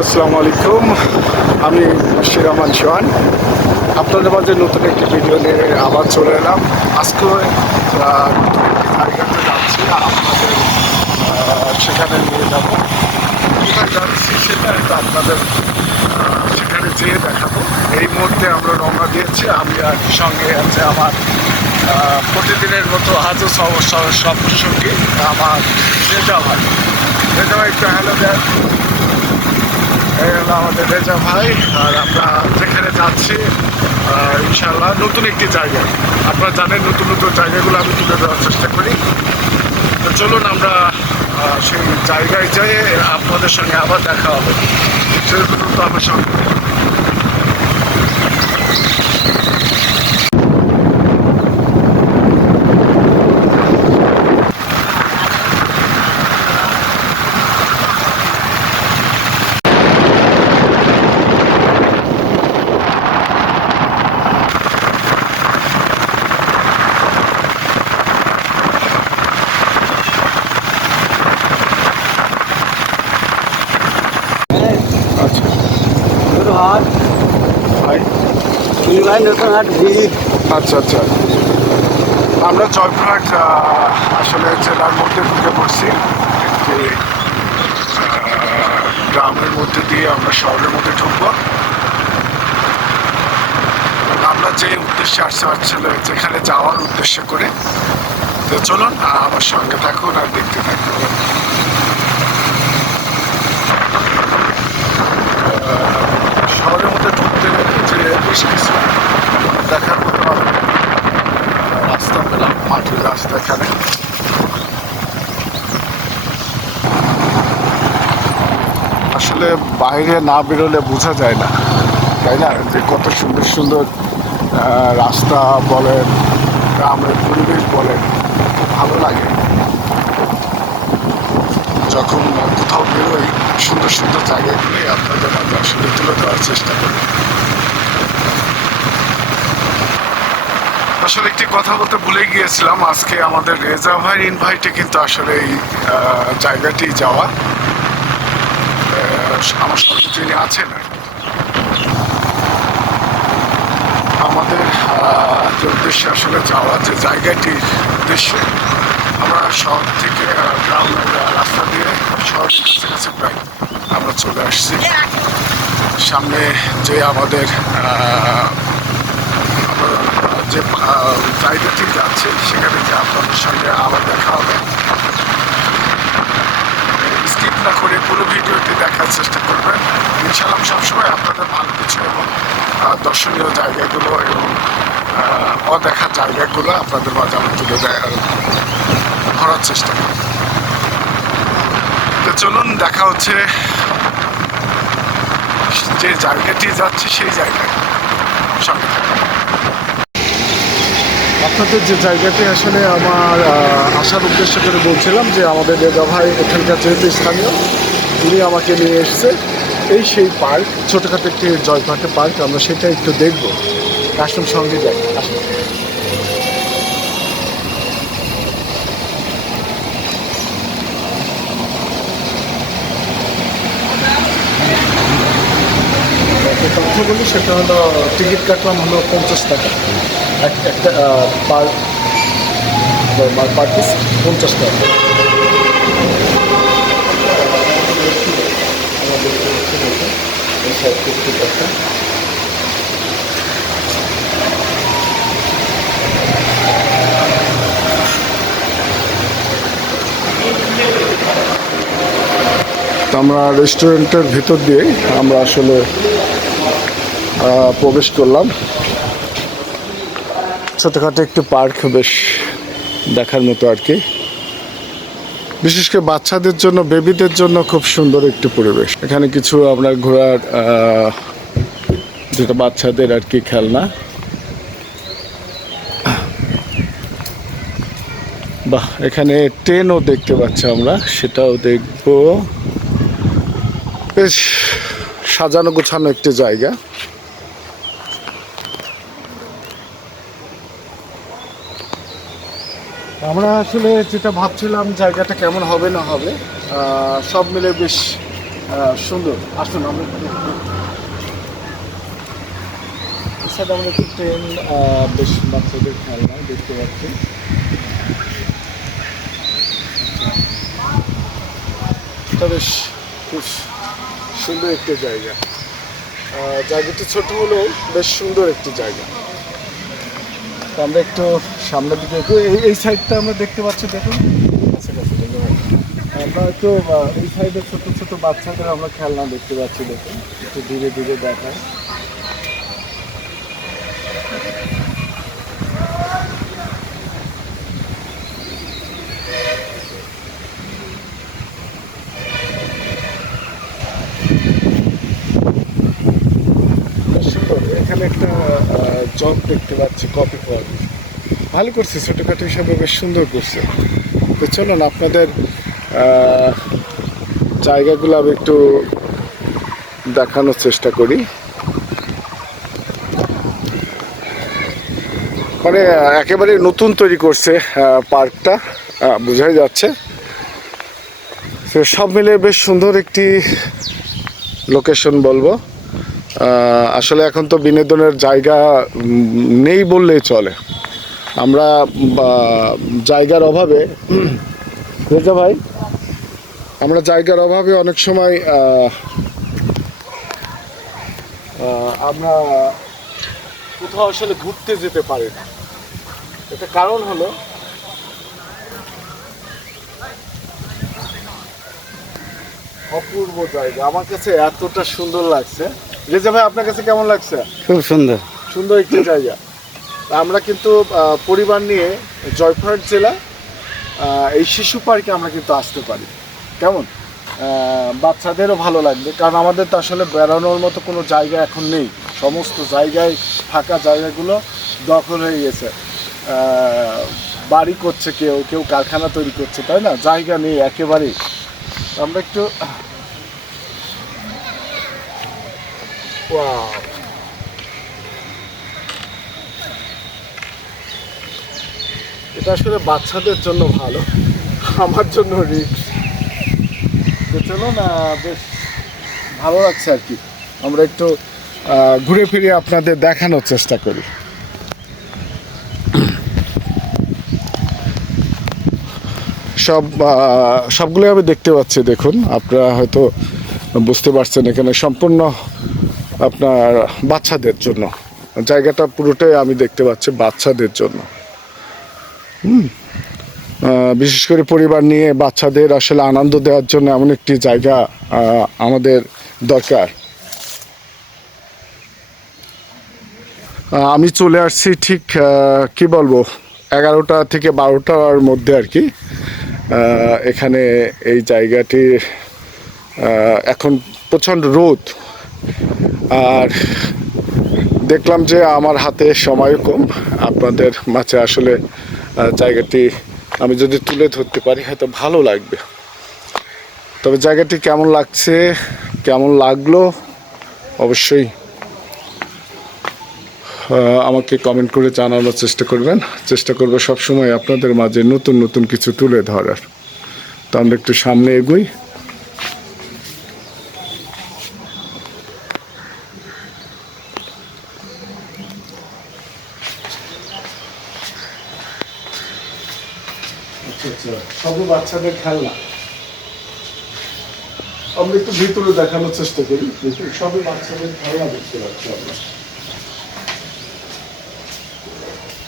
আসসালামু আলাইকুম। আমি বশির রহমান সোহান, আপনাদের মাঝে নতুন একটি ভিডিও নিয়ে আবার চলে এলাম। আজকে নতুন একটি জায়গাতে যাচ্ছি, আপনাদের সেখানে নিয়ে যাব। কোথায় যাচ্ছি সেটা একটু আপনাদের সেখানে যেয়ে দেখাবো। এই মুহূর্তে আমরা রওনা দিয়েছি, আমি আর সঙ্গে আছে আমার প্রতিদিনের মতো আজও সব সঙ্গী আমার রেজা ভাই। রেজা ভাই একটু হ্যালো দেন। এই হলো আমাদের রেজা ভাই। আর আমরা যেখানে যাচ্ছি ইনশাল্লাহ নতুন একটি জায়গা। আপনারা জানেন নতুন নতুন জায়গাগুলো আমি তুলে দেওয়ার চেষ্টা করি। তো চলুন আমরা সেই জায়গায় যাই, আপনাদের সঙ্গে আবার দেখা হবে। সেই পর্যন্ত আমার সঙ্গে আচ্ছা আচ্ছা। আমরা জয়পুরহাট আসলে জেলার মধ্যে ঢুকে পড়ছি। একটি গ্রামের মধ্যে দিয়ে আমরা শহরের মধ্যে ঢুকবো। আমরা যে উদ্দেশ্যে আসলে যেখানে যাওয়ার উদ্দেশ্য করে। তো চলুন আমার সঙ্গে থাকুন আর দেখতে থাকুন। শহরের মধ্যে ঢুকতে যে বেশ কিছু দেখার মতো রাস্তা পেলাম, মাটির রাস্তা। এখানে আসলে বাইরে না বেরোলে বোঝা যায় না, তাই না, যে কত সুন্দর সুন্দর রাস্তা বলেন, গ্রামের পরিবেশ বলেন, খুব ভালো লাগে যখন কোথাও বেরোই। সুন্দর সুন্দর জায়গাগুলি আপনাদের মাঝে আসলে তুলে দেওয়ার চেষ্টা করি। আসলে একটি কথা বলতে ভুলে গিয়েছিলাম, আজকে আমাদের রেজা ভাইয়ের ইনভাইটে কিন্তু আসলে এই জায়গাটি যাওয়া। আমার সঙ্গে যিনি আছেন আমাদের যে উদ্দেশ্যে আসলে যাওয়া, যে জায়গাটির উদ্দেশ্যে আমরা শহর থেকে গ্রামের রাস্তা দিয়ে শহরের কাছাকাছি প্রায় আমরা চলে আসছি। সামনে যে আমাদের যে জায়গাটি যাচ্ছে সেখানে যে আপনাদের সঙ্গে আবার দেখা হবে। স্কিপ না করে পুরো ভিডিওটি দেখার চেষ্টা করবেন। ইনশাআল্লাহ সবসময় আপনাদের ভালো কিছু এবং দর্শনীয় জায়গাগুলো এবং অদেখা জায়গাগুলো আপনাদের মাঝে আমি তুলে ধরার চেষ্টা করি। তো চলুন দেখা হচ্ছে যে জায়গাটি যাচ্ছে সেই জায়গায় সঙ্গে থাকুন। আপনাদের যে জায়গাটি আসলে আমার আসার উদ্দেশ্য করে বলছিলাম, যে আমাদের রেজা ভাই এখানকার যেহেতু স্থানীয়, উনি আমাকে নিয়ে এসছে। এই সেই পার্ক, ছোটোখাটো একটি জয়পুরহাটে পার্ক, আমরা সেটা একটু দেখবো। আসুন সঙ্গে যাই, আসুন। তথ্য বলি, সেটা হলো টিকিট কাটলাম হলো 50 টাকা একটা পার পিস 50 টাকা। আমরা রেস্টুরেন্টের ভিতর দিয়েই আমরা আসলে প্রবেশ করলাম। ছোটোখাটো একটি পার্ক, বেশ দেখার মতো আর কি। বিশেষ করে বাচ্চাদের জন্য, বেবিদের জন্য খুব সুন্দর একটি পরিবেশ। এখানে কিছু আমরা ঘোরার যেটা বাচ্চাদের আর কি খেলনা, বাহ, এখানে ট্রেনও দেখতে পাচ্ছি আমরা, সেটাও দেখবো। বেশ সাজানো গোছানো একটি জায়গা। আমরা আসলে যেটা ভাবছিলাম জায়গাটা কেমন হবে না হবে, সব মিলে বেশ সুন্দর। আসুন আমরা সাথে আমরা একটু ট্রেন, বেশ বাচ্চাদের খেলনা দেখতে পাচ্ছি। এটা বেশ খুব সুন্দর একটি জায়গা। জায়গাটি ছোট হলেও বেশ সুন্দর একটি জায়গা। তো আমরা একটু সামনের দিকে এই সাইডটা আমরা দেখতে পাচ্ছি, দেখুন কাছাকাছি আমরা একটু এই সাইডে ছোট ছোট বাচ্চাদের আমরা খেলনা দেখতে পাচ্ছি, দেখুন একটু ধীরে ধীরে দেখায়। সুন্দর। এখানে একটা জব দেখতে পাচ্ছি, কফি পট। ভালো করছে, ছোটোখাটো হিসাবে বেশ সুন্দর করছে। তো চলুন আপনাদের জায়গাগুলো আমি একটু দেখানোর চেষ্টা করি। মানে একেবারে নতুন তৈরি করছে পার্কটা, বোঝাই যাচ্ছে। সব মিলে বেশ সুন্দর একটি লোকেশন বলবো। আসলে এখন তো বিনোদনের জায়গা নেই বললেই চলে। আমরা জায়গার অভাবে, রেজা ভাই, আমরা জায়গার অভাবে অনেক সময় আমরা কোথাও আসলে ঘুরতে যেতে পারি না। এটা কারণ হলো অপূর্ব জায়গা। আমার কাছে এতটা সুন্দর লাগছে। রেজা ভাই, আপনার কাছে কেমন লাগছে? খুব সুন্দর, সুন্দর একটি জায়গা। আমরা কিন্তু পরিবার নিয়ে জয়পুরহাট জেলা এই শিশু পার্কে আমরা কিন্তু আসতে পারি। কেমন? বাচ্চাদেরও ভালো লাগবে, কারণ আমাদের তো আসলে বেড়ানোর মতো কোনো জায়গা এখন নেই। সমস্ত জায়গায় ফাঁকা জায়গাগুলো দখল হয়ে গেছে। বাড়ি করছে, কেউ কেউ কারখানা তৈরি করছে, তাই না? জায়গা নেই একেবারেই। আমরা একটু এটা আসলে বাচ্চাদের জন্য ভালো, আমার জন্য রিস্ক। চলো না, বেশ ভালো লাগছে আর কি। আমরা একটু ঘুরে ফিরে আপনাদের দেখানোর চেষ্টা করি। সবগুলোই আমি দেখতে পাচ্ছি। দেখুন, আপনারা হয়তো বুঝতে পারছেন, এখানে সম্পূর্ণ আপনার বাচ্চাদের জন্য জায়গাটা পুরোটাই আমি দেখতে পাচ্ছি বাচ্চাদের জন্য। বিশেষ করে পরিবার নিয়ে বাচ্চাদের আসলে আনন্দ দেওয়ার জন্য এমন একটি জায়গা আমাদের দরকার। আমি চলে আসছি ঠিক কি বলবো 11টা থেকে 12টার মধ্যে আর কি। এখানে এই জায়গাটি এখন প্রচণ্ড রোদ, আর দেখলাম যে আমার হাতে সময় কম। আপনাদের মাঝে আসলে জায়গাটি আমি যদি তুলে ধরতে পারি হয়তো ভালো লাগবে। তবে জায়গাটি কেমন লাগছে, কেমন লাগলো, অবশ্যই আমাকে কমেন্ট করে জানানোর চেষ্টা করবেন। চেষ্টা করবো সবসময় আপনাদের মাঝে নতুন নতুন কিছু তুলে ধরার। তো আমরা একটু সামনে এগোই। সবই বাচ্চাদের খেলনা। আমরা একটু ভিতরে দেখানোর চেষ্টা করি। সবই বাচ্চাদের খেলনা দেখতে পাচ্ছি আমরা।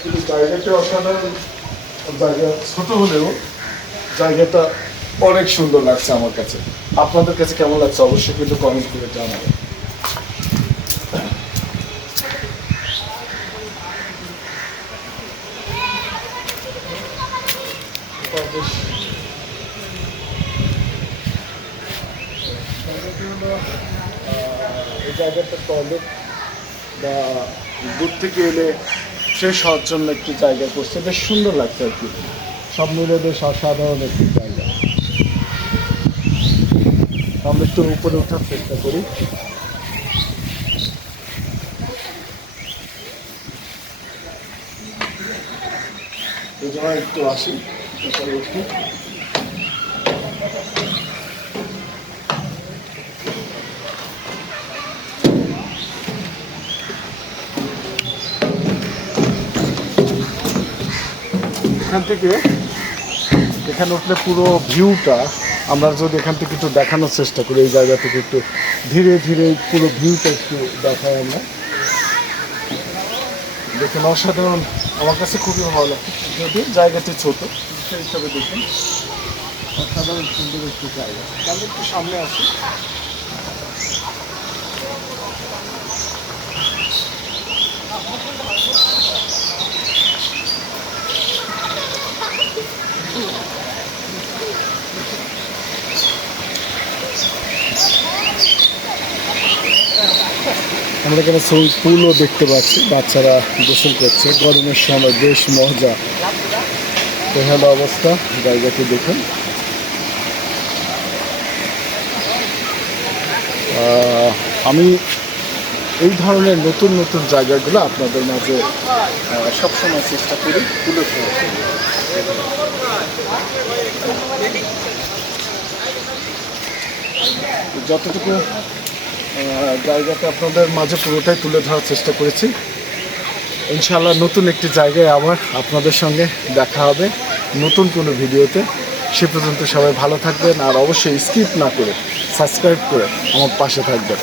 কিন্তু জায়গাটা অসাধারণ জায়গা, ছোট হলেও জায়গাটা অনেক সুন্দর লাগছে আমার কাছে। আপনাদের কাছে কেমন লাগছে অবশ্যই কিন্তু কমেন্ট করে জানাবেন। এই জায়গাটা টয়লেট বা দূর থেকে এলে ফ্রেশ হওয়ার জন্য একটি জায়গা করছে, বেশ সুন্দর লাগছে আর কি। সব মিলে বেশ অসাধারণ একটি জায়গা। আমরা একটু উপরে ওঠার চেষ্টা করি। এই জন্য একটু আসি, উপরে উঠি। এখান থেকে এখানে উঠলে পুরো ভিউটা আমরা যদি এখান থেকে একটু দেখানোর চেষ্টা করি, এই জায়গা থেকে একটু ধীরে ধীরে পুরো ভিউটা একটু দেখাই আমরা। দেখুন অসাধারণ, আমার কাছে খুবই ভালো লাগে, যদি জায়গাটি ছোট সেই হিসাবে দেখুন অসাধারণ সুন্দর একটি জায়গা। তাহলে একটু সামনে আসি। আমরা এখানে সুইমিং পুলও দেখতে পাচ্ছি, বাচ্চারা গোসল করছে গরমের সময়, বেশ মজা। তো হলো অবস্থা, জায়গাটি দেখুন। আমি এই ধরনের নতুন নতুন জায়গাগুলো আপনাদের মাঝে সবসময় চেষ্টা করি তুলে ধরতে। যতটুকু জায়গাটা আপনাদের মাঝে পুরোটাই তুলে ধরার চেষ্টা করেছি। ইনশাআল্লাহ নতুন একটি জায়গায় আবার আপনাদের সঙ্গে দেখা হবে নতুন কোনো ভিডিওতে। সে পর্যন্ত সবাই ভালো থাকবেন, আর অবশ্যই স্কিপ না করে সাবস্ক্রাইব করে আমার পাশে থাকবেন।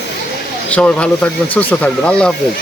সবাই ভালো থাকবেন, সুস্থ থাকবেন। আল্লাহ হাফেজ।